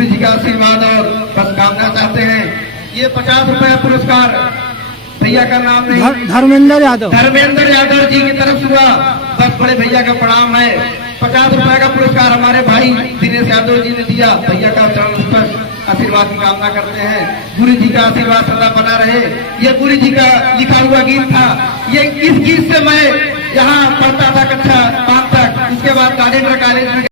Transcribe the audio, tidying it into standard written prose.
गुरु जी का आशीर्वाद और बस कामना चाहते हैं। ये 50 रुपए पुरस्कार भैया का नाम नहीं, धर्मेंद्र यादव जी की तरफ से हुआ। बस बड़े भैया का प्रणाम है। 50 रुपए का पुरस्कार हमारे भाई दिनेश यादव जी ने दिया। भैया का चरण स्पर्श आशीर्वाद की कामना करते हैं। गुरु जी का आशीर्वाद सदा बना रहे। ये गुरु जी का लिखा हुआ गीत था। ये इस गीत से मैं यहाँ पढ़ता था कक्षा 5 तक। उसके बाद कॉलेज में